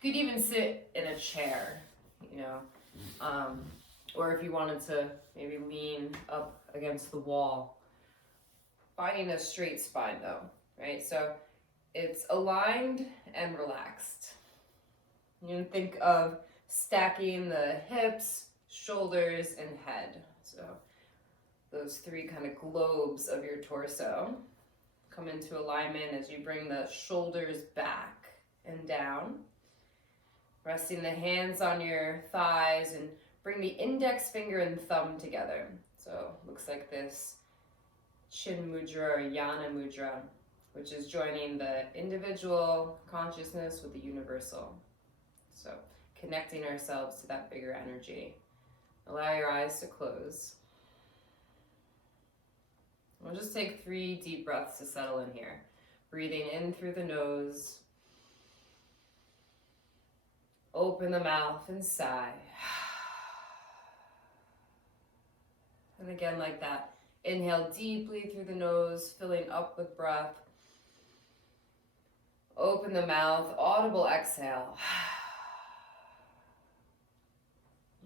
You could even sit in a chair, you know, or if you wanted to maybe lean up against the wall. Finding a straight spine though, right? So it's aligned and relaxed. You can think of stacking the hips, shoulders, and head. So those three kind of globes of your torso come into alignment as you bring the shoulders back and down. Resting the hands on your thighs and bring the index finger and thumb together. So looks like this Chin Mudra or Yana Mudra, which is joining the individual consciousness with the universal. So connecting ourselves to that bigger energy. Allow your eyes to close. We'll just take 3 deep breaths to settle in here. Breathing in through the nose. Open the mouth and sigh. And again like that. Inhale deeply through the nose, filling up with breath. Open the mouth, audible exhale.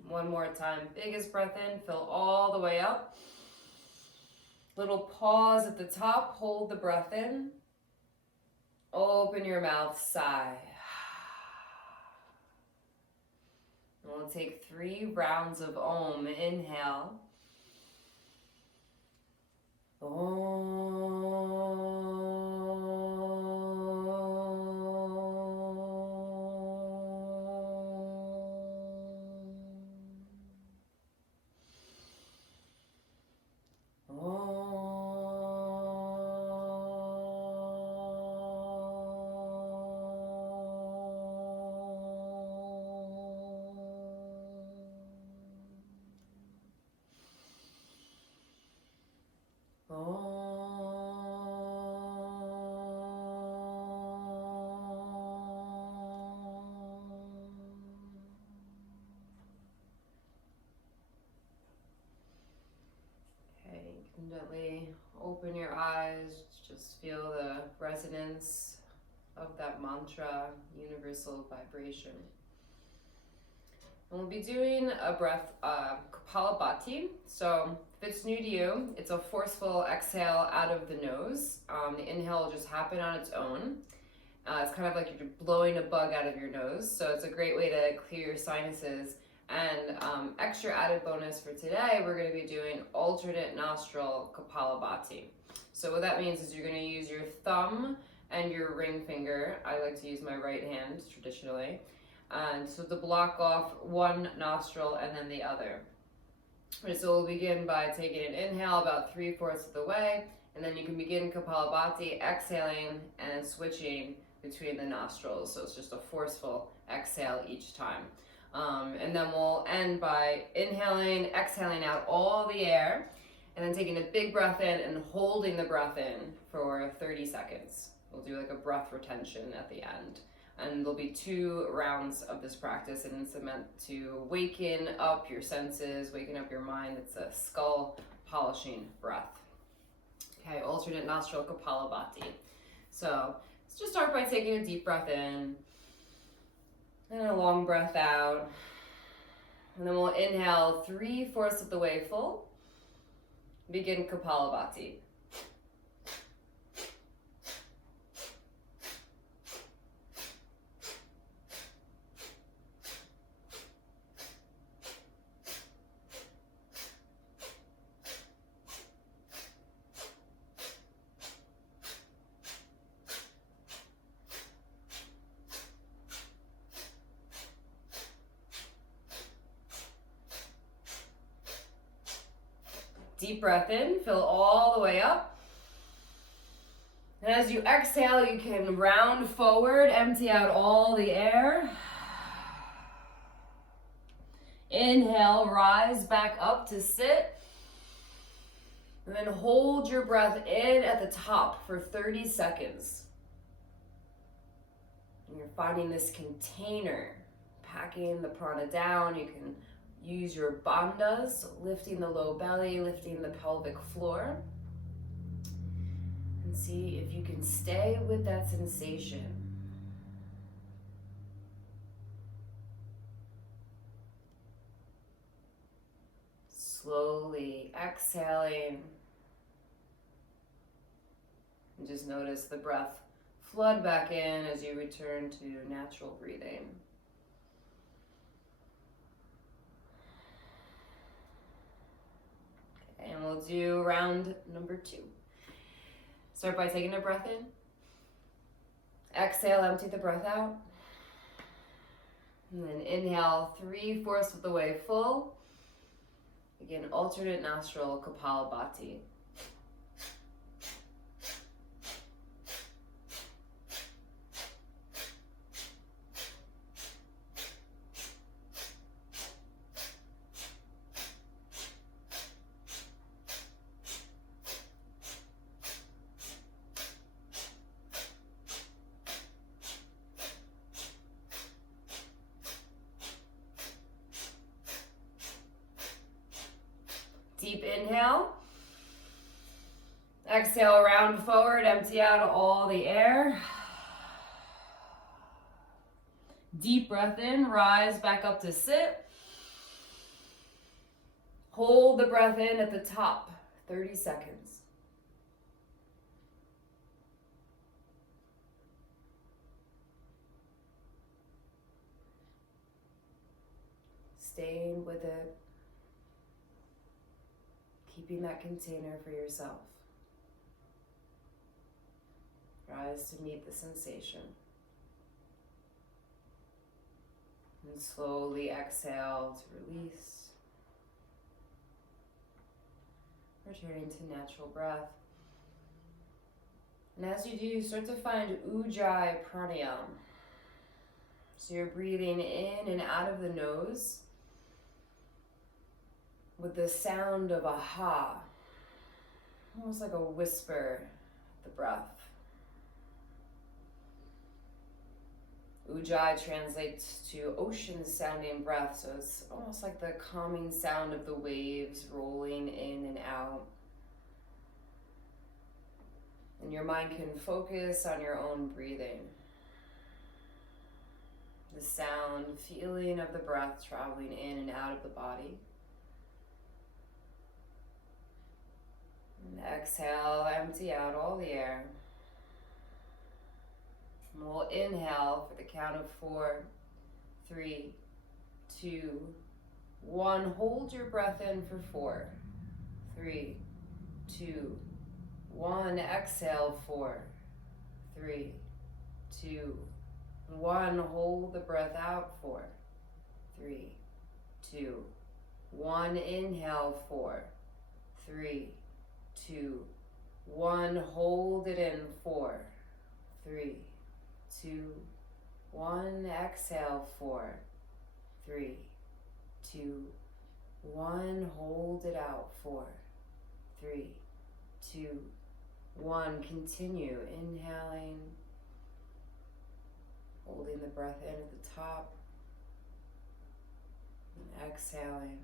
One more time, biggest breath in, fill all the way up. Little pause at the top, hold the breath in. Open your mouth, sigh. And we'll take 3 rounds of Om. Inhale. Gently open your eyes, just feel the resonance of that mantra, universal vibration. And we'll be doing a breath, Kapalabhati. So if it's new to you, it's a forceful exhale out of the nose. The inhale will just happen on its own. It's kind of like you're blowing a bug out of your nose. So it's a great way to clear your sinuses. And extra added bonus for today, we're going to be doing alternate nostril Kapalabhati. So what that means is you're going to use your thumb and your ring finger. I like to use my right hand traditionally. And so to block off one nostril and then the other. Right, so we'll begin by taking an inhale about 3/4 of the way, and then you can begin Kapalabhati, exhaling and switching between the nostrils. So it's just a forceful exhale each time. And then we'll end by inhaling, exhaling out all the air, and then taking a big breath in and holding the breath in for 30 seconds. We'll do like a breath retention at the end. And there'll be 2 rounds of this practice, and it's meant to waken up your senses, waken up your mind. It's a skull polishing breath. Okay, alternate nostril Kapalabhati. So let's just start by taking a deep breath in and a long breath out. And then we'll inhale 3/4 of the way full. Begin Kapalabhati. Deep breath in, fill all the way up. And as you exhale, you can round forward, empty out all the air. Inhale, rise back up to sit. And then hold your breath in at the top for 30 seconds. And you're finding this container, packing the prana down. You can use your bandhas, lifting the low belly, lifting the pelvic floor. And see if you can stay with that sensation. slowly exhaling. And just notice the breath flood back in as you return to natural breathing. Okay, and we'll do round number 2. Start by taking a breath in. Exhale, empty the breath out. And then inhale 3/4 of the way full. Again, alternate nostril Kapalabhati. Deep inhale. Exhale, round forward, empty out all the air. Deep breath in, rise back up to sit. Hold the breath in at the top, 30 seconds. Staying with it. Keeping that container for yourself. Rise to meet the sensation. And slowly exhale to release. Returning to natural breath. And as you do, start to find Ujjayi Pranayama. So you're breathing in and out of the nose with the sound of a ha, almost like a whisper, the breath. Ujjayi translates to ocean sounding breath, so it's almost like the calming sound of the waves rolling in and out. And your mind can focus on your own breathing. The sound, feeling of the breath traveling in and out of the body. And exhale, empty out all the air. And we'll inhale for the count of 4, 3, 2, 1. Hold your breath in for 4, 3, 2, 1. Exhale, 4, 3, 2, 1. Hold the breath out, 4, 3, 2, 1. Inhale, 4, 3, 2, 1. Hold it in, 4, 3, 2, 1. Exhale, 4, 3, 2, 1. Hold it out, 4, 3, 2, 1. Continue inhaling, holding the breath in at the top, and exhaling.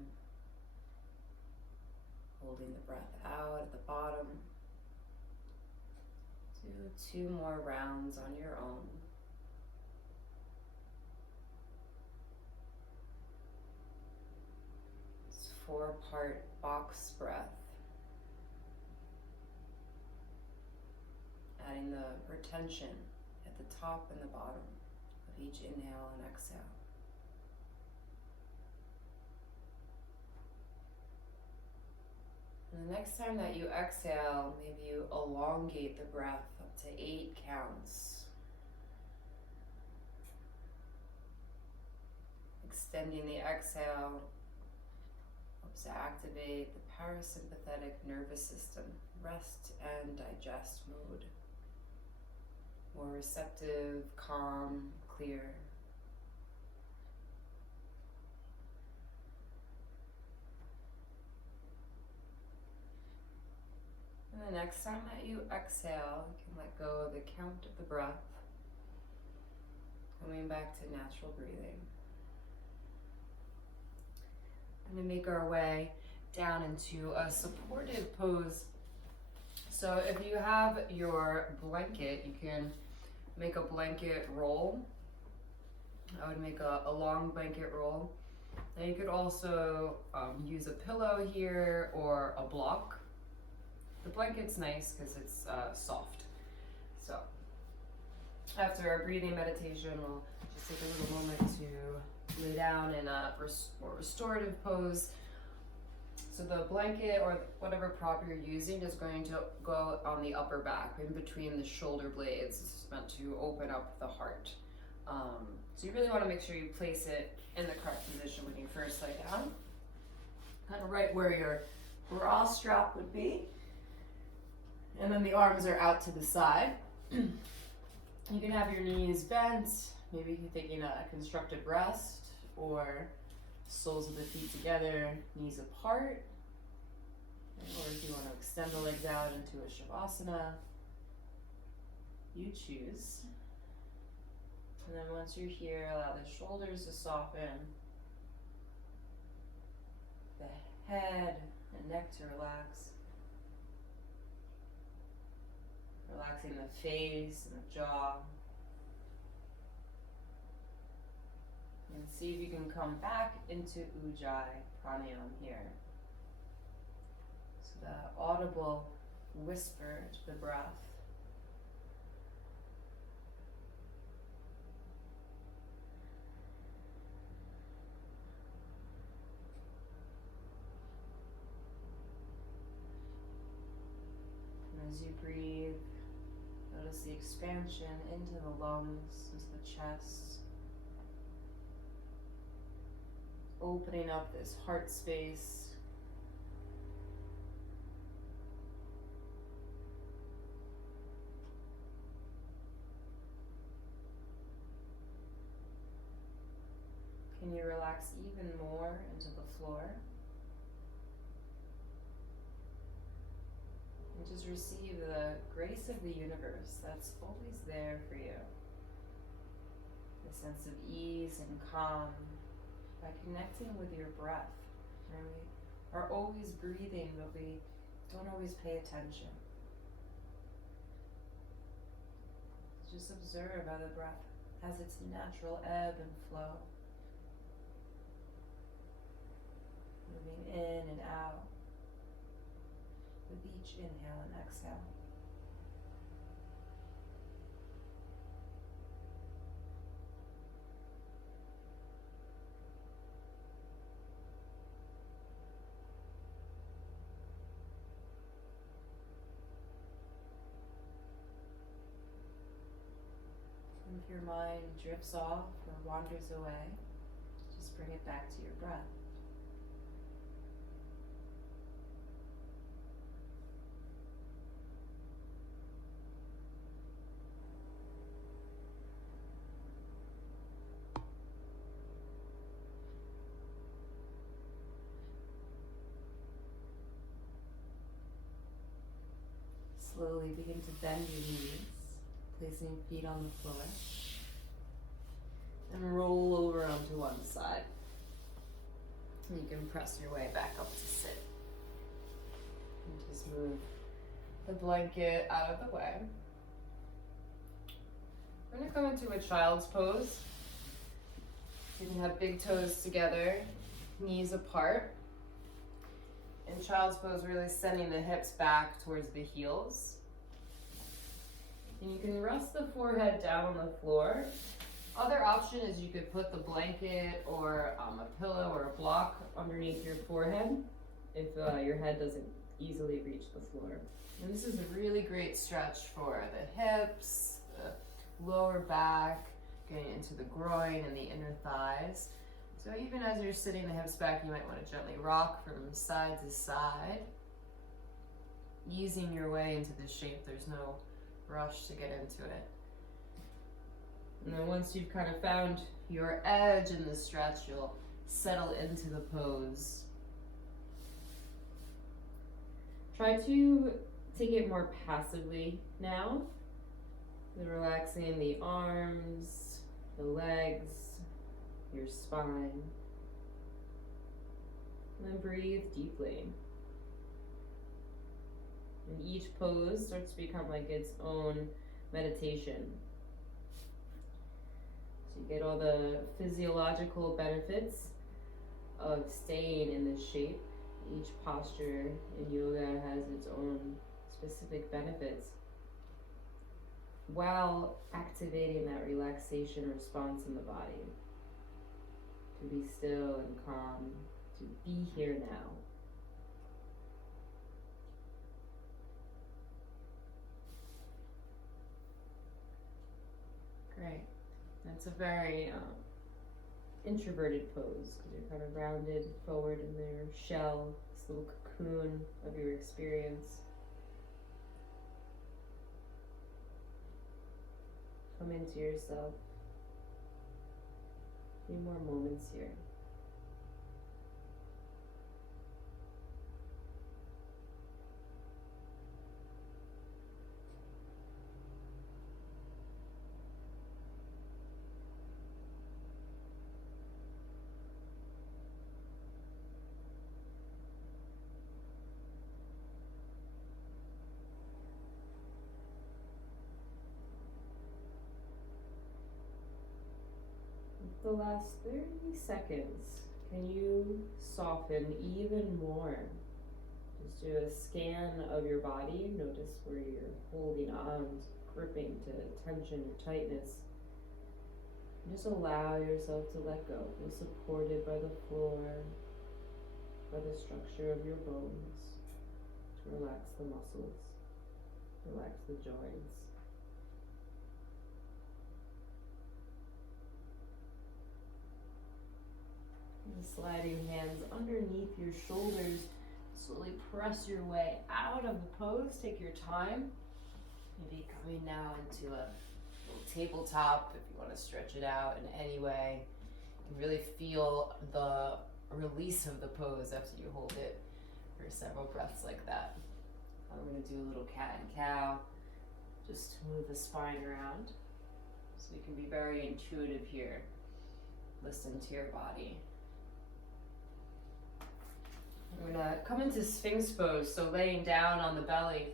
Holding the breath out at the bottom. Do 2 more rounds on your own. It's 4-part box breath. Adding the retention at the top and the bottom of each inhale and exhale. And the next time that you exhale, maybe you elongate the breath up to 8 counts. Extending the exhale helps to activate the parasympathetic nervous system, rest and digest mode. More receptive, calm, clear. And the next time that you exhale, you can let go of the count of the breath, coming back to natural breathing. I'm going to make our way down into a supported pose. So if you have your blanket, you can make a blanket roll. I would make a long blanket roll. Now you could also use a pillow here or a block. The blanket's nice because it's soft. So after our breathing meditation, we'll just take a little moment to lay down in a more restorative pose. So the blanket or whatever prop you're using is going to go on the upper back, in between the shoulder blades. It's meant to open up the heart. So you really want to make sure you place it in the correct position when you first lay down. Kind of right where your bra strap would be. And then the arms are out to the side. You can have your knees bent, maybe you're taking a constructed rest, or soles of the feet together, knees apart. Or if you want to extend the legs out into a Shavasana, you choose. And then once you're here, allow the shoulders to soften, the head and neck to relax. Relaxing the face and the jaw. And see if you can come back into Ujjayi Pranayama here. So the audible whisper to the breath. And as you breathe, notice the expansion into the lungs, into the chest. Opening up this heart space. Can you relax even more into the floor? And just receive the grace of the universe that's always there for you. The sense of ease and calm by connecting with your breath. And we are always breathing, but we don't always pay attention. Just observe how the breath has its natural ebb and flow. Moving in and out with each inhale and exhale. And if your mind drifts off or wanders away, just bring it back to your breath. Slowly begin to bend your knees, placing feet on the floor. And roll over onto one side. And you can press your way back up to sit. And just move the blanket out of the way. We're going to come into a child's pose. You can have big toes together, knees apart. In child's pose, really sending the hips back towards the heels. And you can rest the forehead down on the floor. Other option is you could put the blanket or a pillow or a block underneath your forehead if your head doesn't easily reach the floor. And this is a really great stretch for the hips, the lower back, getting into the groin and the inner thighs. So even as you're sitting the hips back, you might want to gently rock from side to side, easing your way into the shape. There's no rush to get into it. And then once you've kind of found your edge in the stretch, you'll settle into the pose. Try to take it more passively now. Relaxing the arms, the legs, your spine. And then breathe deeply. And each pose starts to become like its own meditation. So you get all the physiological benefits of staying in this shape. Each posture in yoga has its own specific benefits while activating that relaxation response in the body. To be still and calm, to be here now. Great. That's a very introverted pose because you're kind of rounded forward in their shell, this little cocoon of your experience. Come into yourself. A few more moments here. The last 30 seconds, can you soften even more? Just do a scan of your body. Notice where you're holding on, gripping to tension or tightness. And just allow yourself to let go. Feel supported by the floor, by the structure of your bones. To relax the muscles, relax the joints. And sliding hands underneath your shoulders. Slowly press your way out of the pose. Take your time. Maybe coming now into a little tabletop if you want to stretch it out in any way. And really feel the release of the pose after you hold it for several breaths like that. We're going to do a little cat and cow. Just move the spine around. So you can be very intuitive here. Listen to your body. We're going to come into Sphinx pose, so laying down on the belly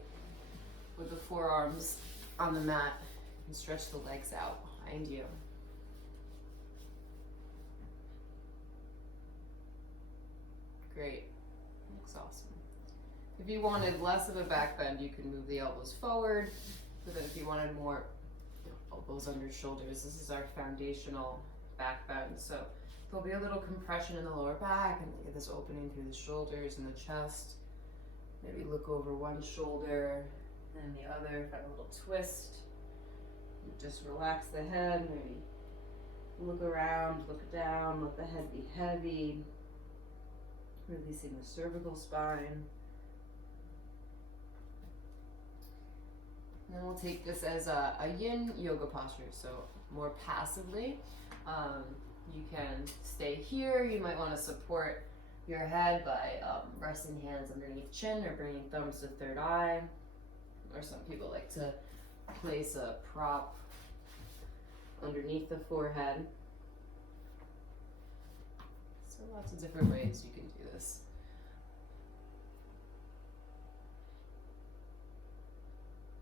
with the forearms on the mat and stretch the legs out behind you. Great. Looks awesome. If you wanted less of a back bend, you can move the elbows forward. But then if you wanted more elbows under shoulders, this is our foundational back bend. So there'll be a little compression in the lower back and look at this opening through the shoulders and the chest. Maybe look over one shoulder and the other, have a little twist. Just relax the head, maybe look around, look down, let the head be heavy. Releasing the cervical spine. And then we'll take this as a Yin Yoga posture, so more passively. You can stay here. You might want to support your head by resting hands underneath chin or bringing thumbs to third eye. Or some people like to place a prop underneath the forehead. So lots of different ways you can do this.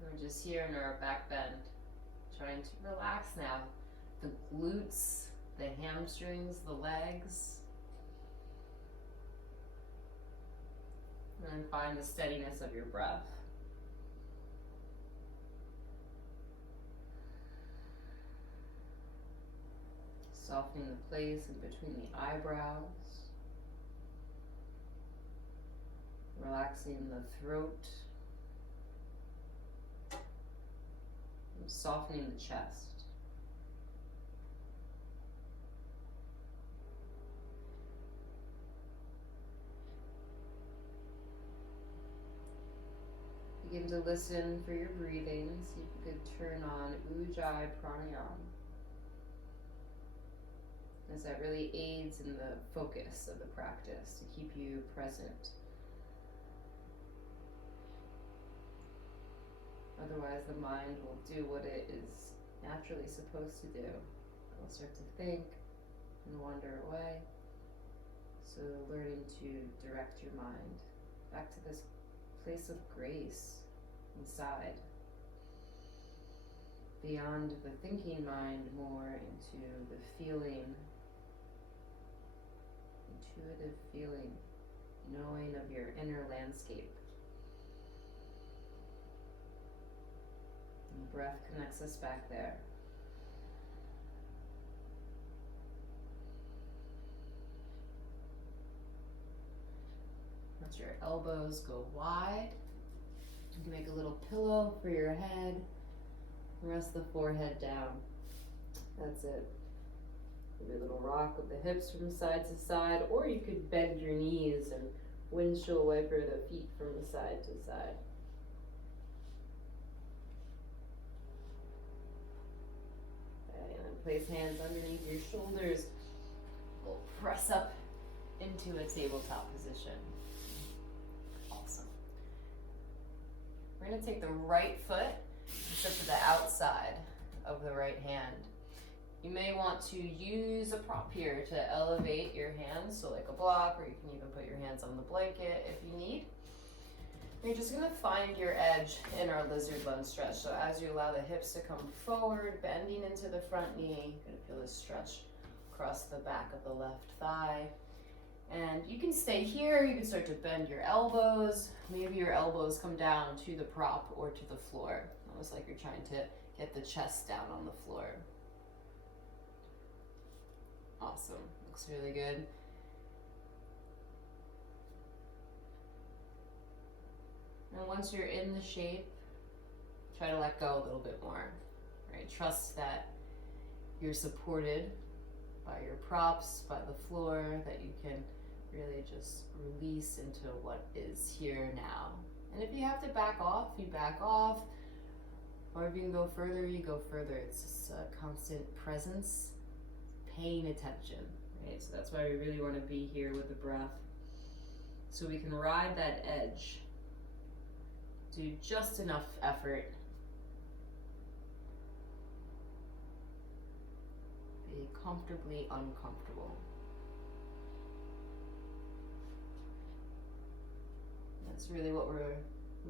We're just here in our back bend, trying to relax now. The glutes, the hamstrings, the legs. And then find the steadiness of your breath. Softening the place in between the eyebrows. Relaxing the throat. And softening the chest. Begin to listen for your breathing. See if you could turn on Ujjayi Pranayama, as that really aids in the focus of the practice to keep you present. Otherwise, the mind will do what it is naturally supposed to do. It will start to think and wander away. So learning to direct your mind back to this place of grace inside, beyond the thinking mind, more into the feeling, intuitive feeling, knowing of your inner landscape. And the breath connects us back there. Let your elbows go wide. You can make a little pillow for your head. Rest the forehead down. That's it. Maybe a little rock of the hips from side to side, or you could bend your knees and windshield wiper the feet from the side to side. Okay, and then place hands underneath your shoulders. We'll press up into a tabletop position. Awesome. We're going to take the right foot and step to the outside of the right hand. You may want to use a prop here to elevate your hands, so like a block, or you can even put your hands on the blanket if you need. You're just going to find your edge in our lizard lunge stretch. So as you allow the hips to come forward, bending into the front knee, you're going to feel this stretch across the back of the left thigh. And you can stay here, you can start to bend your elbows. Maybe your elbows come down to the prop or to the floor, almost like you're trying to get the chest down on the floor. Awesome, looks really good. And once you're in the shape, try to let go a little bit more, right? Trust that you're supported by your props, by the floor, that you can really just release into what is here now. And if you have to back off, you back off, or if you can go further, you go further. It's just a constant presence, paying attention, right? So that's why we really want to be here with the breath, so we can ride that edge, do just enough effort, be comfortably uncomfortable. That's really what we're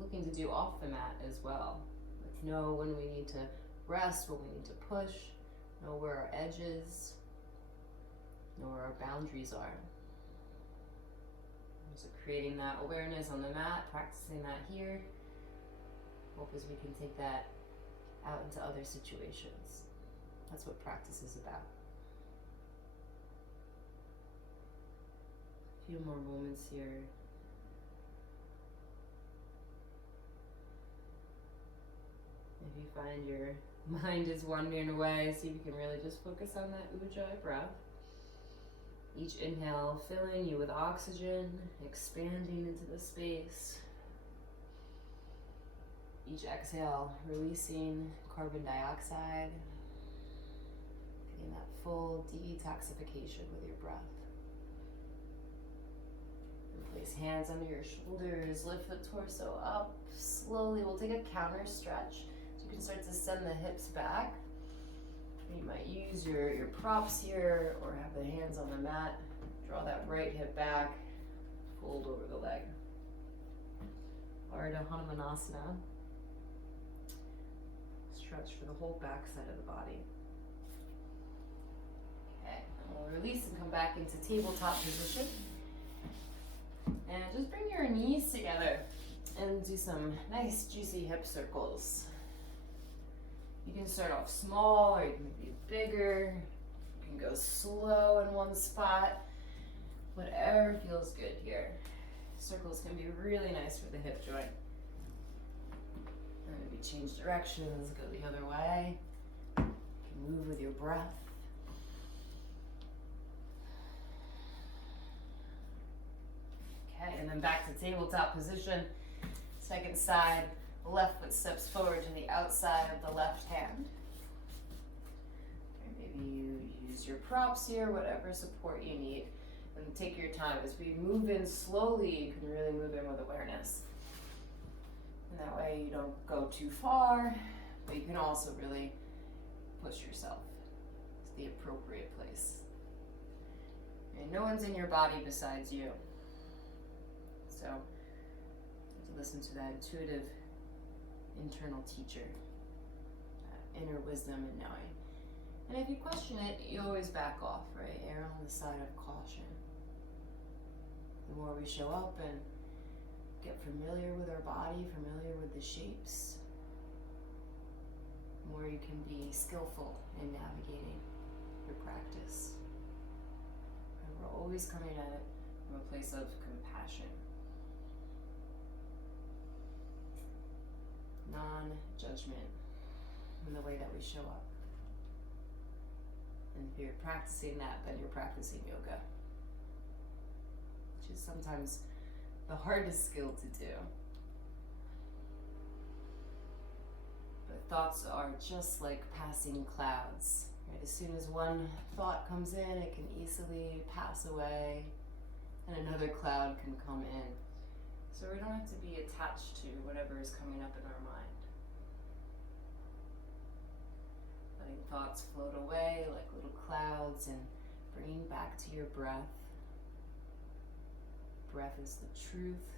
looking to do off the mat as well. Like, know when we need to rest, when we need to push, know where our edges, know where our boundaries are. So creating that awareness on the mat, practicing that here. Hope as we can take that out into other situations. That's what practice is about. A few more moments here. If you find your mind is wandering away, see if you can really just focus on that ujjayi breath. Each inhale filling you with oxygen, expanding into the space. Each exhale releasing carbon dioxide, getting that full detoxification with your breath. And place hands under your shoulders, lift the torso up. Slowly we'll take a counter stretch. So you can start to send the hips back. You might use your props here, or have the hands on the mat. Draw that right hip back, fold over the leg. Ardha Hanumanasana. Stretch for the whole back side of the body. Okay, and we'll release and come back into tabletop position. And just bring your knees together and do some nice juicy hip circles. You can start off small, or you can be bigger. You can go slow in one spot. Whatever feels good here. Circles can be really nice for the hip joint. And maybe change directions, go the other way. You can move with your breath. Okay, and then back to tabletop position. Second side. Left foot steps forward to the outside of the left hand. Okay, maybe you use your props here, whatever support you need. And take your time. As we move in slowly, you can really move in with awareness. And that way you don't go too far, but you can also really push yourself to the appropriate place. And no one's in your body besides you. So, to listen to that intuitive internal teacher, inner wisdom and knowing. And if you question it, you always back off, right? Err on the side of caution. The more we show up and get familiar with our body, familiar with the shapes, the more you can be skillful in navigating your practice. And we're always coming at it from a place of compassion. Non-judgment in the way that we show up. And if you're practicing that, then you're practicing yoga, which is sometimes the hardest skill to do. But thoughts are just like passing clouds. Right? As soon as one thought comes in, it can easily pass away, and another cloud can come in. So we don't have to be attached to whatever is coming up in our mind. Letting thoughts float away like little clouds and bringing back to your breath. Breath is the truth,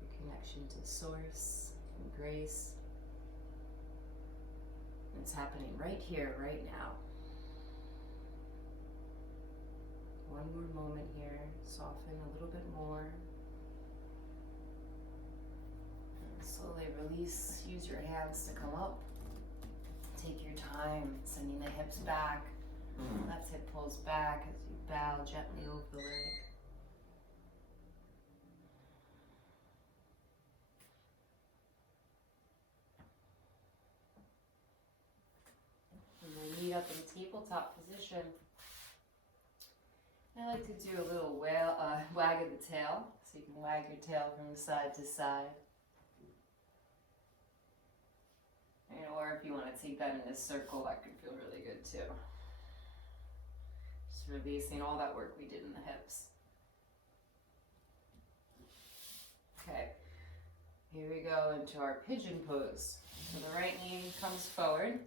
your connection to source and grace. And it's happening right here, right now. One more moment here, soften a little bit more. And slowly release, use your hands to come up. Take your time, sending the hips back. Left hip pulls back as you bow gently over the leg. And then meet up in tabletop position. I like to do a little wag of the tail, so you can wag your tail from side to side. Or if you want to take that in a circle, that could feel really good too. Just releasing all that work we did in the hips. Okay, here we go into our pigeon pose. So the right knee comes forward.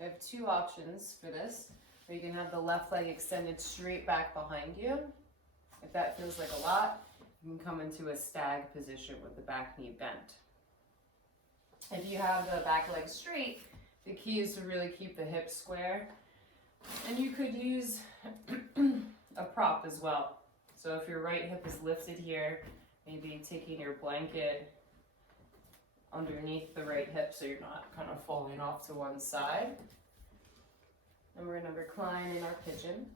I have two options for this. Or you can have the left leg extended straight back behind you. If that feels like a lot, you can come into a stag position with the back knee bent. If you have the back leg straight, the key is to really keep the hips square. And you could use a prop as well. So if your right hip is lifted here, maybe taking your blanket underneath the right hip so you're not kind of falling off to one side. And we're going to recline in our pigeon.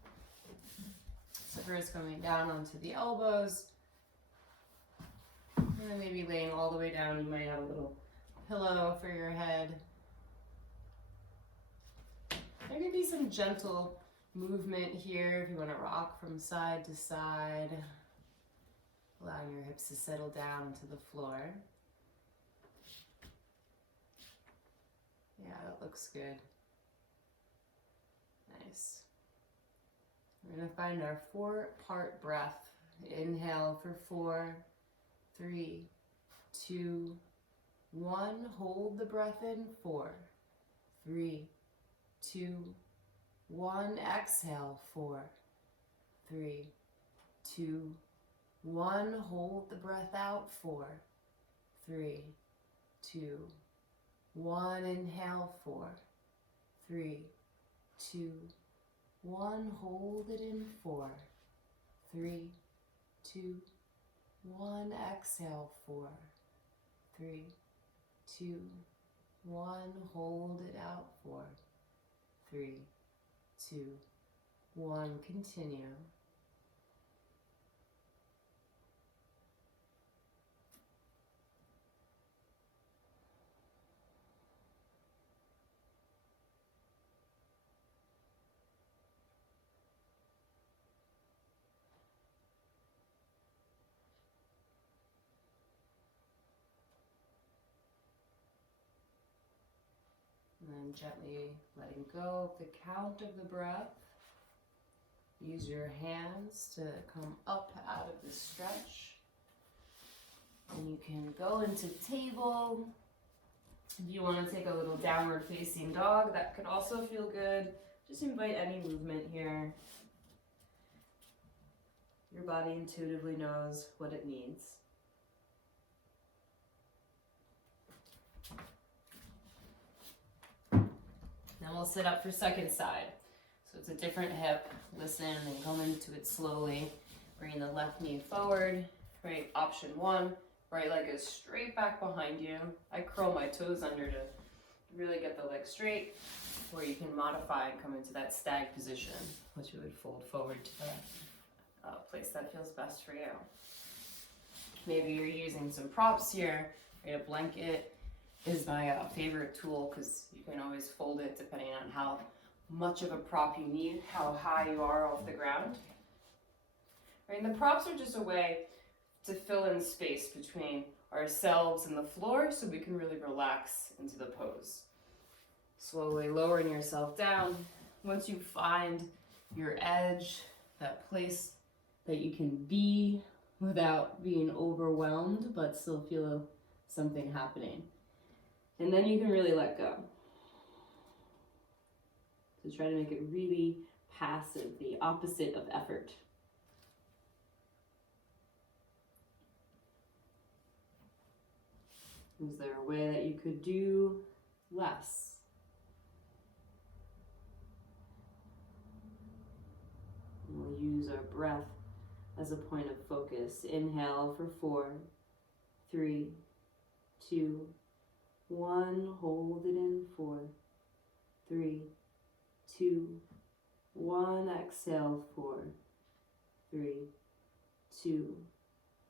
So first coming down onto the elbows. And then maybe laying all the way down, you might have a little pillow for your head. There could be some gentle movement here if you want to rock from side to side, allowing your hips to settle down to the floor. Yeah, that looks good. Nice. We're going to find our 4-part breath. Inhale for 4, 3, 2, 1. Hold the breath in. 4, 3, 2, 1. Exhale. 4, 3, 2, 1. Hold the breath out. 4, 3, 2, 1. Inhale. 4, 3, 2, 1. Hold it in. 4, 3, 2, 1. Exhale. 4, 3, 2, 1. Hold it out. 4, 3, 2, 1. Continue. And then gently letting go of the count of the breath. Use your hands to come up out of the stretch. And you can go into table. If you want to take a little downward facing dog, that could also feel good. Just invite any movement here. Your body intuitively knows what it needs. Then we'll sit up for second side. So it's a different hip. Listen and come into it slowly. Bring the left knee forward, right? Option one, right leg is straight back behind you. I curl my toes under to really get the leg straight, or you can modify and come into that stag position, which you would fold forward to the place that feels best for you. Maybe you're using some props here, right? A blanket is my favorite tool because you can always fold it depending on how much of a prop you need, how high you are off the ground. Right? And the props are just a way to fill in space between ourselves and the floor so we can really relax into the pose. Slowly lowering yourself down. Once you find your edge, that place that you can be without being overwhelmed but still feel something happening. And then you can really let go. So try to make it really passive, the opposite of effort. Is there a way that you could do less? We'll use our breath as a point of focus. Inhale for 4, 3, 2, 1. Hold it in 4, 3, 2, 1. Exhale 4, 3, 2,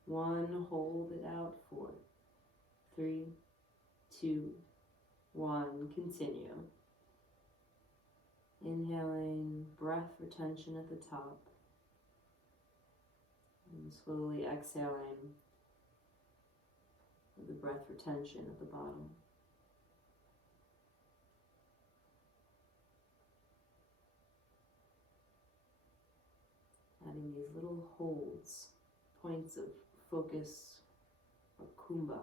1. Hold it out 4, 3, 2, 1. Continue. Inhaling, breath retention at the top. And slowly exhaling with the breath retention at the bottom. Adding these little holds, points of focus or kumbha.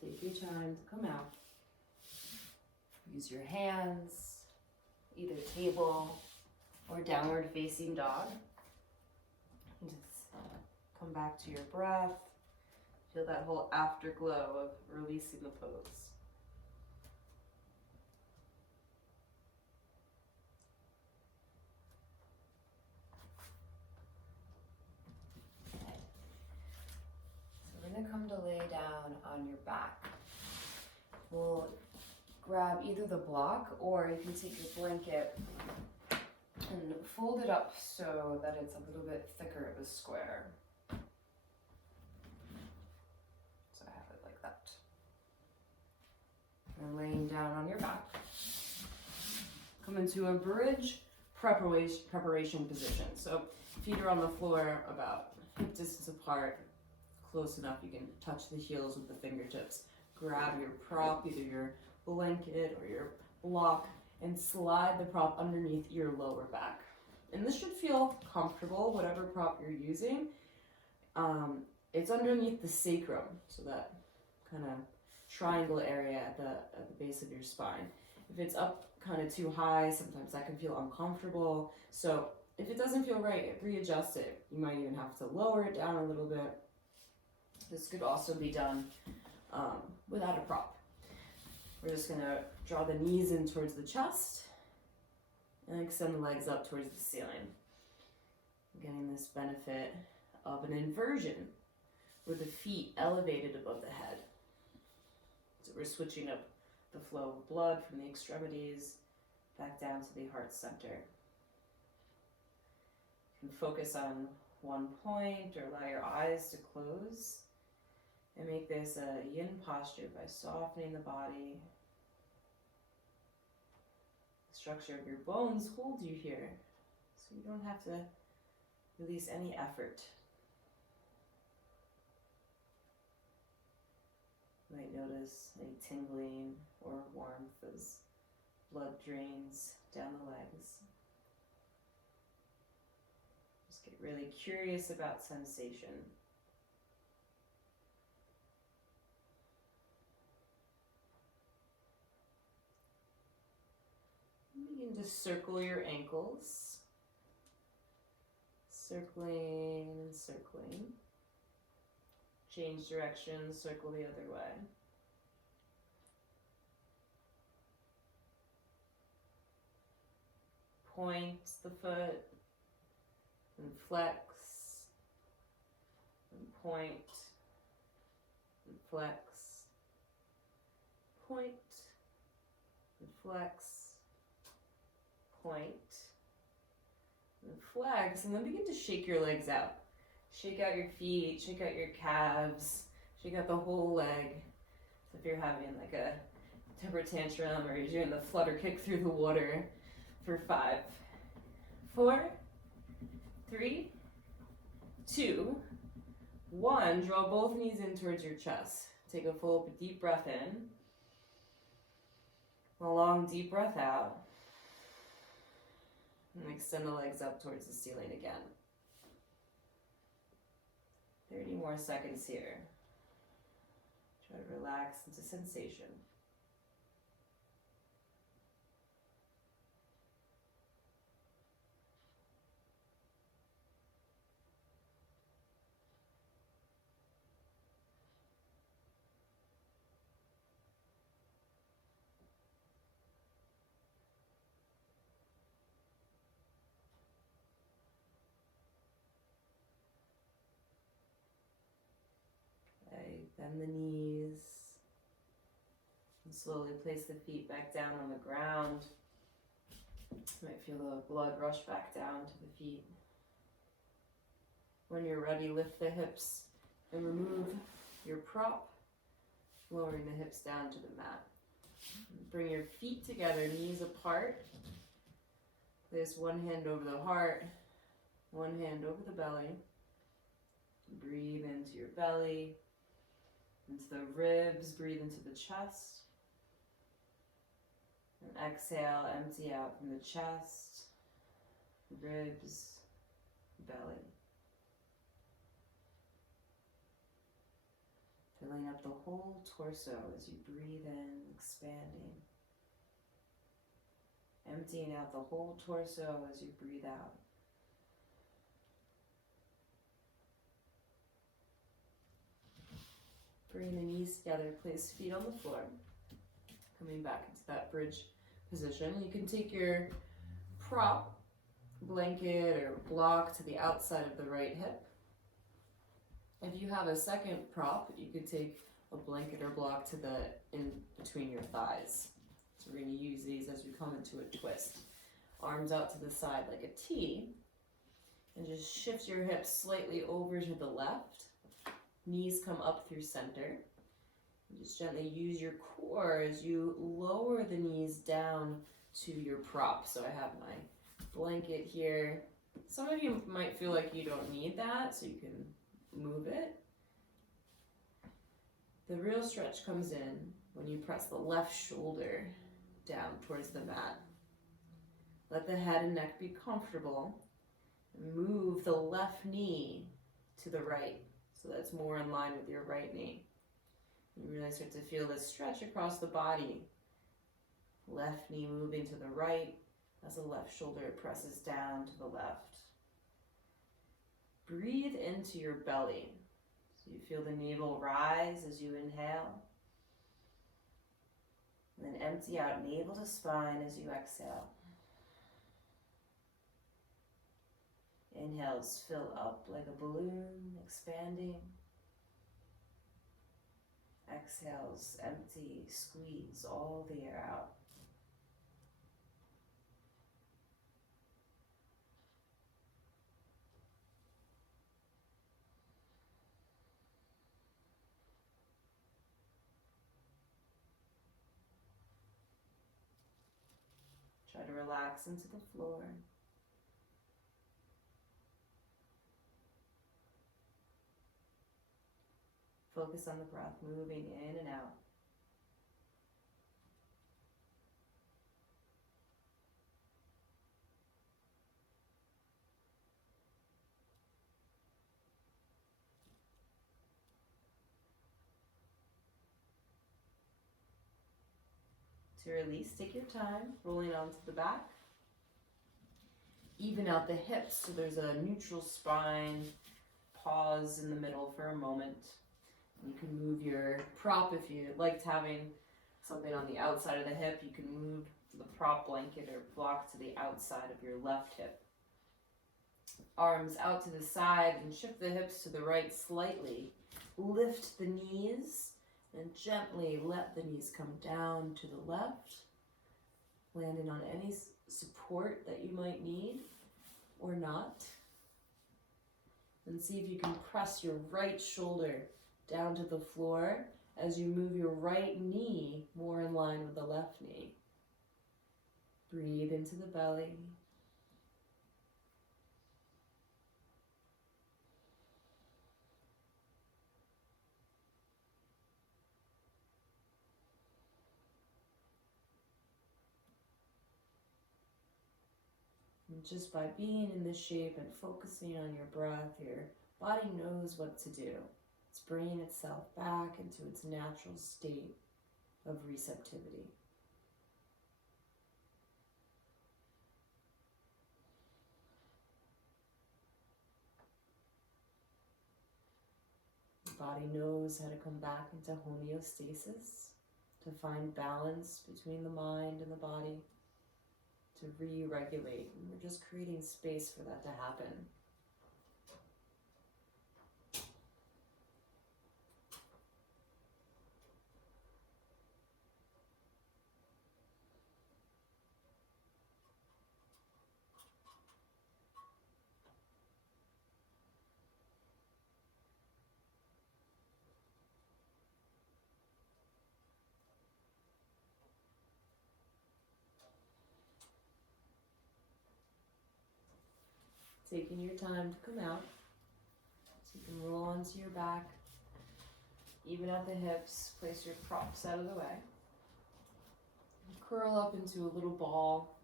Take your time to come out. Use your hands, either table or downward facing dog. And just come back to your breath. Feel that whole afterglow of releasing the pose. Okay. So we're going to come to lay down on your back. We'll grab either the block or you can take your blanket and fold it up so that it's a little bit thicker of a square. So I have it like that. And laying down on your back. Come into a bridge preparation position. So feet are on the floor about hip distance apart, close enough you can touch the heels with the fingertips. Grab your prop, either your blanket or your block, and slide the prop underneath your lower back. And this should feel comfortable, whatever prop you're using. It's underneath the sacrum, so that kind of triangle area at the base of your spine. If it's up kind of too high, sometimes that can feel uncomfortable. So if it doesn't feel right, readjust it. You might even have to lower it down a little bit. This could also be done without a prop. We're just going to draw the knees in towards the chest and extend the legs up towards the ceiling. Getting this benefit of an inversion with the feet elevated above the head. So we're switching up the flow of blood from the extremities back down to the heart center. You can focus on one point or allow your eyes to close. And make this a yin posture by softening the body. The structure of your bones hold you here, so you don't have to release any effort. You might notice any tingling or warmth as blood drains down the legs. Just get really curious about sensation. Begin to circle your ankles. Circling and circling. Change direction, circle the other way. Point the foot and flex and point and flex, point and flex, point and flex, and then begin to shake your legs out. Shake out your feet, shake out your calves, shake out the whole leg. So if you're having like a temper tantrum or you're doing the flutter kick through the water for 5, 4, 3, 2, 1. Draw both knees in towards your chest. Take a full deep breath in. A long deep breath out. And extend the legs up towards the ceiling again. 30 more seconds here. Try to relax into sensation. Bend the knees, and slowly place the feet back down on the ground. You might feel the blood rush back down to the feet. When you're ready, lift the hips and remove your prop, lowering the hips down to the mat. Bring your feet together, knees apart. Place one hand over the heart, one hand over the belly. Breathe into your belly, into the ribs, breathe into the chest. And exhale, empty out from the chest, ribs, belly. Filling up the whole torso as you breathe in, expanding. Emptying out the whole torso as you breathe out. Bring the knees together, place feet on the floor. Coming back into that bridge position. You can take your prop, blanket, or block to the outside of the right hip. If you have a second prop, you could take a blanket or block to the in between your thighs. So we're going to use these as we come into a twist. Arms out to the side like a T. And just shift your hips slightly over to the left. Knees come up through center. Just gently use your core as you lower the knees down to your prop. So I have my blanket here. Some of you might feel like you don't need that, so you can move it. The real stretch comes in when you press the left shoulder down towards the mat. Let the head and neck be comfortable. Move the left knee to the right, so that's more in line with your right knee. You really start to feel this stretch across the body. Left knee moving to the right as the left shoulder presses down to the left. Breathe into your belly. So you feel the navel rise as you inhale. And then empty out navel to spine as you exhale. Inhales fill up like a balloon, expanding. Exhales, empty, squeeze all the air out. Try to relax into the floor. Focus on the breath moving in and out. To release, take your time, rolling onto the back. Even out the hips, so there's a neutral spine. Pause in the middle for a moment. You can move your prop if you liked having something on the outside of the hip. You can move the prop blanket or block to the outside of your left hip. Arms out to the side and shift the hips to the right slightly. Lift the knees and gently let the knees come down to the left, landing on any support that you might need or not. And see if you can press your right shoulder down to the floor as you move your right knee more in line with the left knee. Breathe into the belly. And just by being in this shape and focusing on your breath, your body knows what to do. It's bringing itself back into its natural state of receptivity. The body knows how to come back into homeostasis, to find balance between the mind and the body, to re-regulate. And we're just creating space for that to happen. Taking your time to come out, so you can roll onto your back, even out the hips, place your props out of the way. Curl up into a little ball.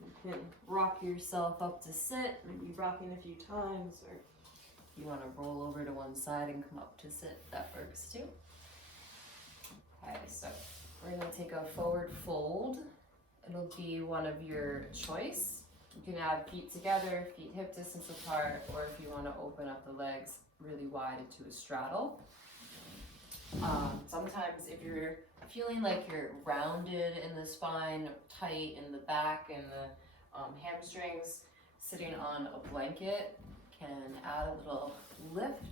You can rock yourself up to sit, maybe rocking a few times, or if you want to roll over to one side and come up to sit, that works too. Okay, so we're going to take a forward fold. It'll be one of your choice. You can have feet together, feet hip distance apart, or if you want to open up the legs really wide into a straddle. Sometimes if you're feeling like you're rounded in the spine, tight in the back and the hamstrings, sitting on a blanket can add a little lift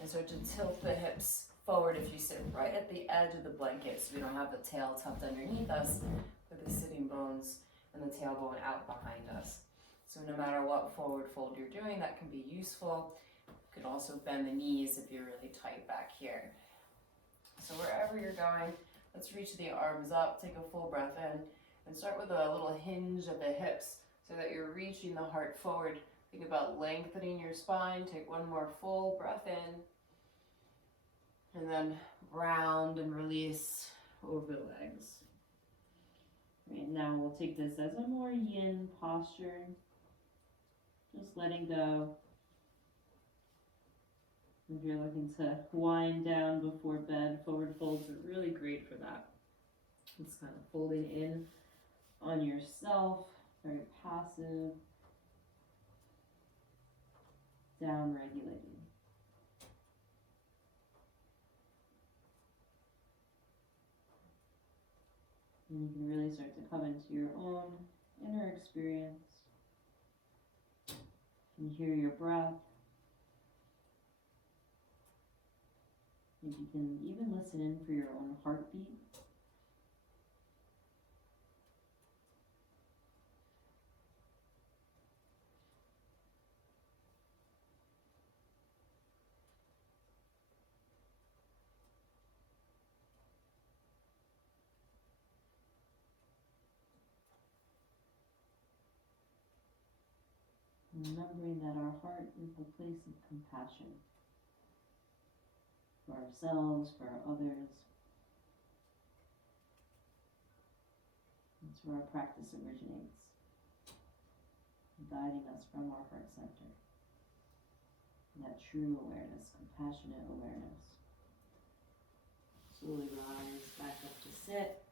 and start to tilt the hips forward if you sit right at the edge of the blanket so we don't have the tail tucked underneath us with the sitting bones and the tail going out behind us. So no matter what forward fold you're doing, that can be useful. You can also bend the knees if you're really tight back here. So wherever you're going, let's reach the arms up, take a full breath in, and start with a little hinge of the hips so that you're reaching the heart forward. Think about lengthening your spine. Take one more full breath in, and then round and release over the legs. Right, now we'll take this as a more yin posture, just letting go. If you're looking to wind down before bed, forward folds are really great for that. It's kind of folding in on yourself, very passive, down regulating. And you can really start to come into your own inner experience and hear your breath. Maybe you can even listen in for your own heartbeat. Remembering that our heart is the place of compassion for ourselves, for others. That's where our practice originates, guiding us from our heart center. That true awareness, compassionate awareness. Slowly rise back up to sit.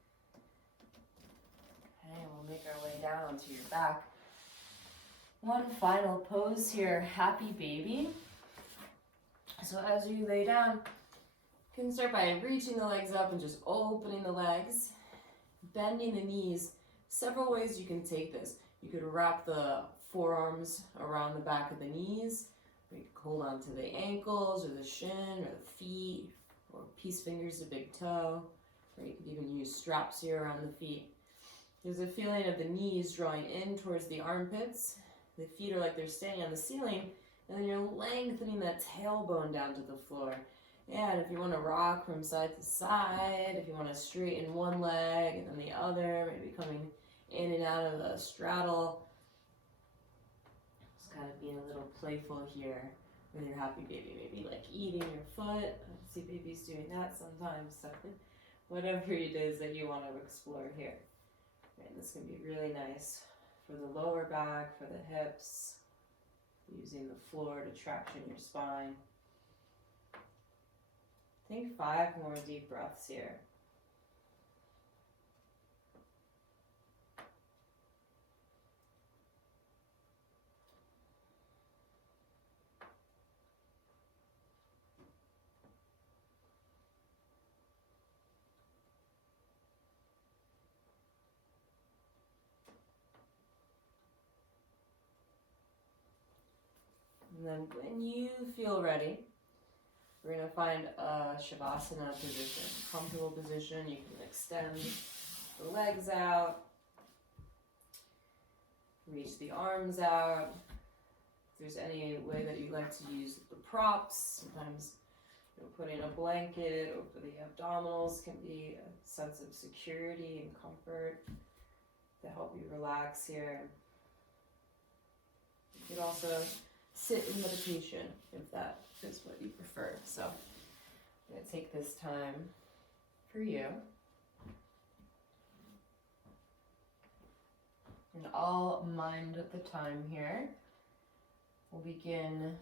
Okay, we'll make our way down to your back. One final pose here, happy baby. So as you lay down, you can start by reaching the legs up and just opening the legs, bending the knees. Several ways you can take this. You could wrap the forearms around the back of the knees. You could hold on to the ankles or the shin or the feet, or peace fingers to big toe. Or you could even use straps here around the feet. There's a feeling of the knees drawing in towards the armpits. The feet are like they're standing on the ceiling, and then you're lengthening that tailbone down to the floor. And if you want to rock from side to side, if you want to straighten one leg and then the other, maybe coming in and out of a straddle. Just kind of being a little playful here with your happy baby. Maybe like eating your foot. I see babies doing that sometimes. So whatever it is that you want to explore here. And this can be really nice for the lower back, for the hips, using the floor to traction your spine. Take 5 more deep breaths here. And then when you feel ready, we're going to find a Shavasana position, comfortable position. You can extend the legs out, reach the arms out. If there's any way that you like to use the props, sometimes putting a blanket over the abdominals can be a sense of security and comfort to help you relax here. You could also sit in meditation if that is what you prefer. So I'm going to take this time for you. And I'll mind the time here. We'll begin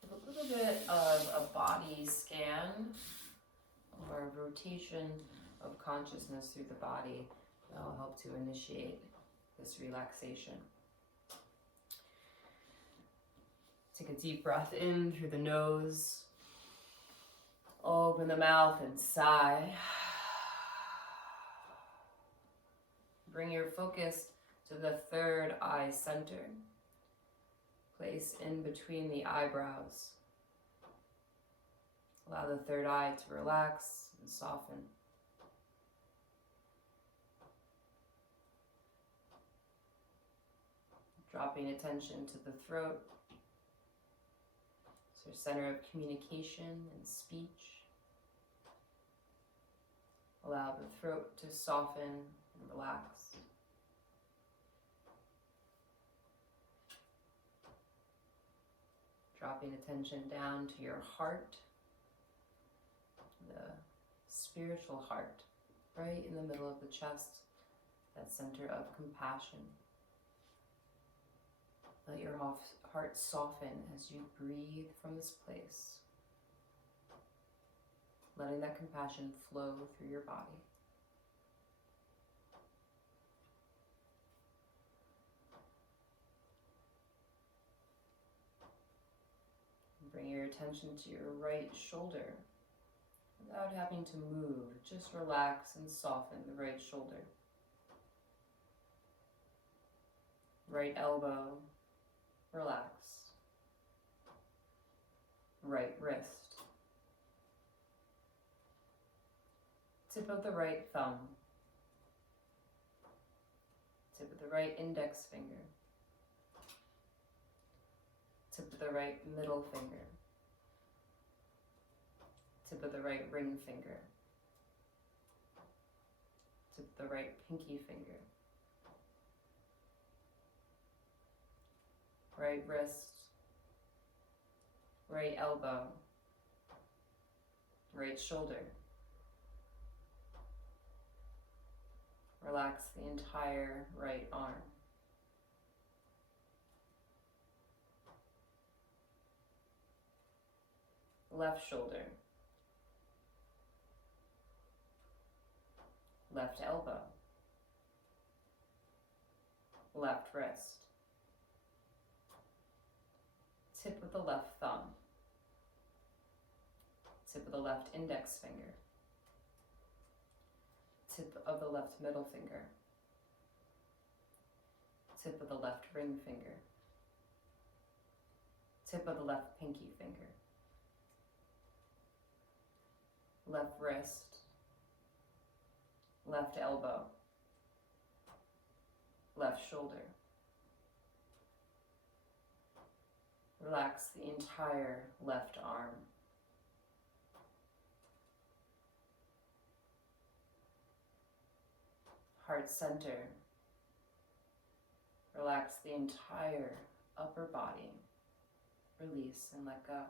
with a little bit of a body scan or a rotation of consciousness through the body that will help to initiate this relaxation. Take a deep breath in through the nose. Open the mouth and sigh. Bring your focus to the third eye center. Place in between the eyebrows. Allow the third eye to relax and soften. Dropping attention to the throat. It's your center of communication and speech. Allow the throat to soften and relax. Dropping attention down to your heart, the spiritual heart, right in the middle of the chest, that center of compassion. Let your heart soften as you breathe from this place, letting that compassion flow through your body. Bring your attention to your right shoulder without having to move. Just relax and soften the right shoulder. Right elbow, relax. Right wrist. Tip of the right thumb. Tip of the right index finger. Tip of the right middle finger. Tip of the right ring finger. Tip of the right pinky finger. Right wrist. Right elbow. Right shoulder. Relax the entire right arm. Left shoulder. Left elbow. left wrist, tip of the left thumb, tip of the left index finger, tip of the left middle finger, tip of the left ring finger, tip of the left pinky finger, left wrist, left elbow, left shoulder. Relax the entire left arm. Heart center. Relax the entire upper body. Release and let go.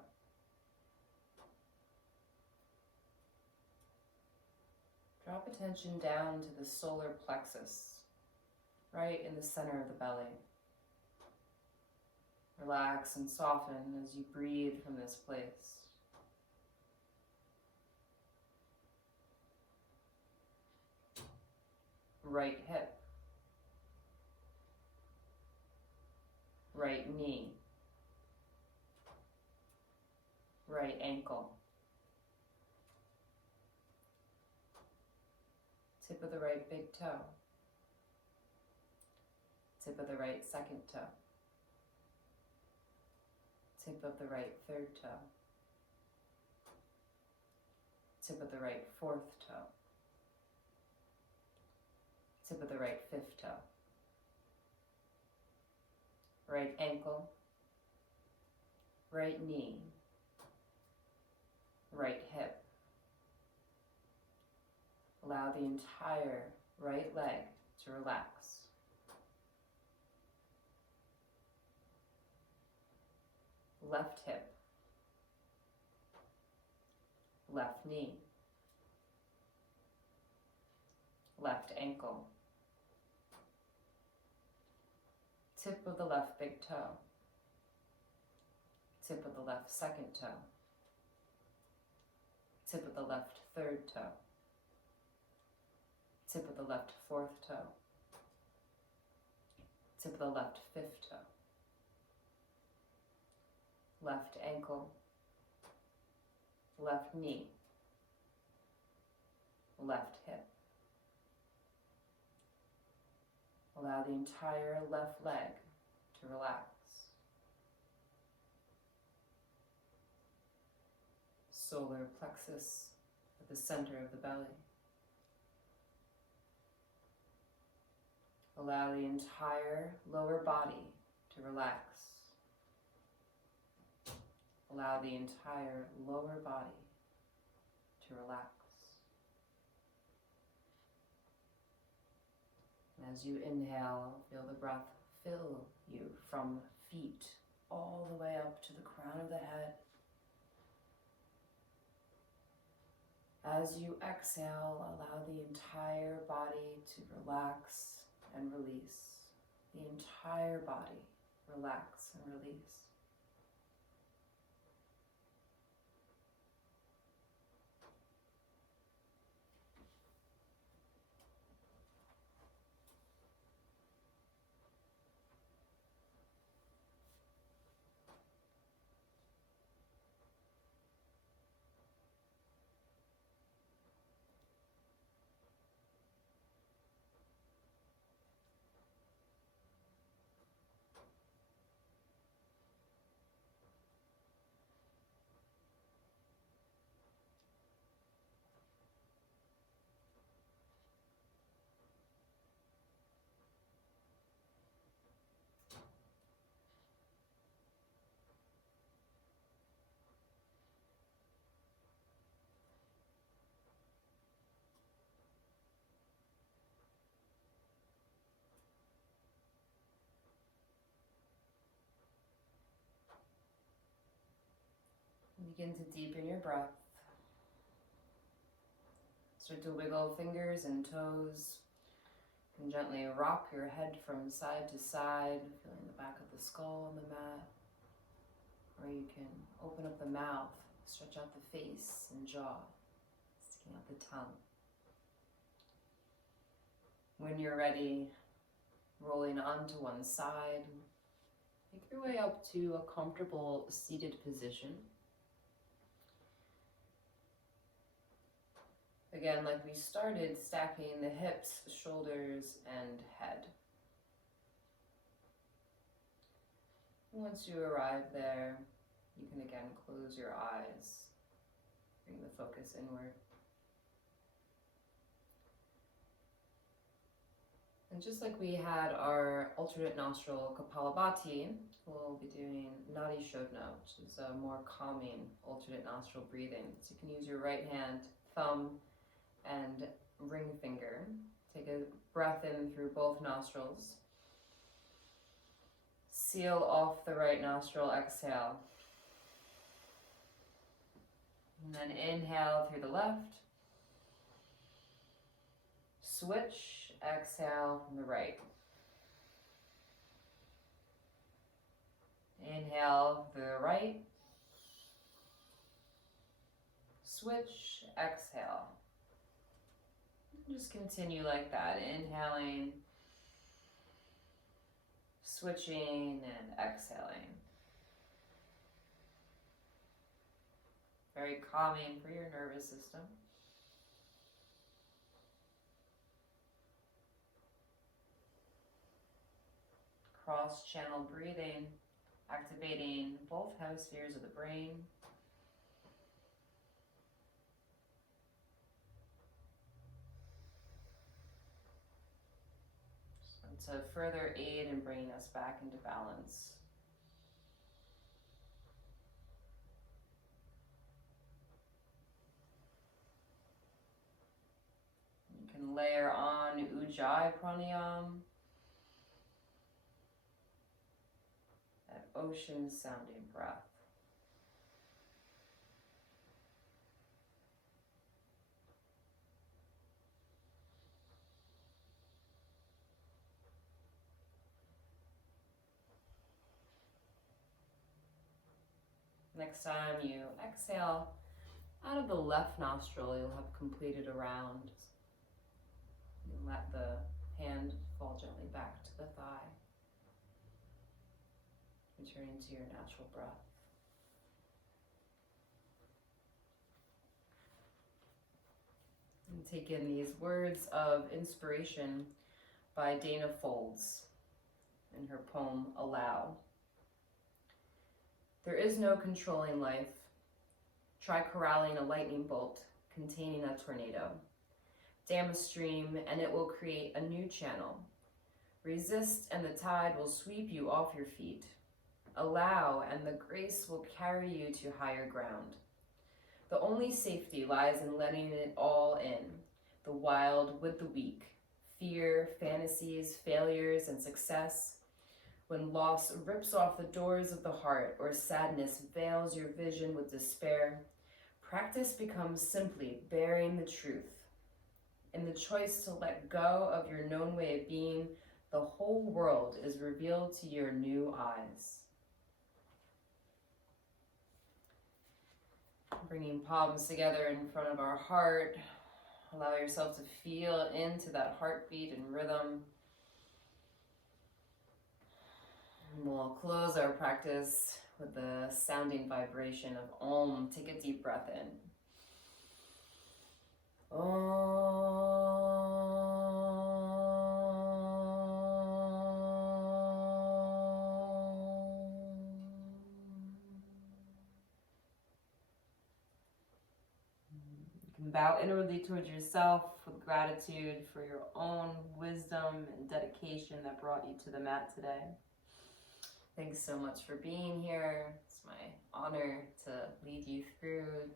Drop attention down to the solar plexus, right in the center of the belly. Relax and soften as you breathe from this place. Right hip, right knee, right ankle, tip of the right big toe, tip of the right second toe, tip of the right third toe, tip of the right fourth toe, tip of the right fifth toe, right ankle, right knee, right hip. Allow the entire right leg to relax. Left hip, left knee, left ankle, tip of the left big toe, tip of the left second toe, tip of the left third toe, tip of the left fourth toe, tip of the left fifth toe, left ankle, left knee, left hip. Allow the entire left leg to relax. Solar plexus at the center of the belly. Allow the entire lower body to relax. Allow the entire lower body to relax. And as you inhale, feel the breath fill you from feet all the way up to the crown of the head. As you exhale, allow the entire body to relax and release. The entire body, relax and release. Begin to deepen your breath. Start to wiggle fingers and toes. You can gently rock your head from side to side, feeling the back of the skull on the mat. Or you can open up the mouth, stretch out the face and jaw, sticking out the tongue. When you're ready, rolling onto one side. Make your way up to a comfortable seated position. Again, like we started, stacking the hips, shoulders, and head. Once you arrive there, you can again close your eyes, bring the focus inward. And just like we had our alternate nostril Kapalabhati, we'll be doing Nadi Shodhana, which is a more calming alternate nostril breathing. So you can use your right hand, thumb, and ring finger. Take a breath in through both nostrils. Seal off the right nostril, exhale. And then inhale through the left. Switch, exhale from the right. Inhale through the right. Switch, exhale. Just continue like that, inhaling, switching, and exhaling. Very calming for your nervous system. Cross-channel breathing, activating both hemispheres of the brain. To further aid in bringing us back into balance. You can layer on Ujjayi Pranayama, that ocean sounding breath. Next time you exhale, out of the left nostril, you'll have completed a round. You let the hand fall gently back to the thigh. Returning to your natural breath. And take in these words of inspiration by Dana Folds in her poem, Allow. There is no controlling life. Try corralling a lightning bolt containing a tornado. Dam a stream and it will create a new channel. Resist and the tide will sweep you off your feet. Allow and the grace will carry you to higher ground. The only safety lies in letting it all in, the wild with the weak, fear, fantasies, failures, and success. When loss rips off the doors of the heart or sadness veils your vision with despair, practice becomes simply bearing the truth. In the choice to let go of your known way of being, the whole world is revealed to your new eyes. Bringing palms together in front of our heart. Allow yourself to feel into that heartbeat and rhythm. And we'll close our practice with the sounding vibration of Om. Take a deep breath in. Om. You can bow inwardly towards yourself with gratitude for your own wisdom and dedication that brought you to the mat today. Thanks so much for being here. It's my honor to lead you through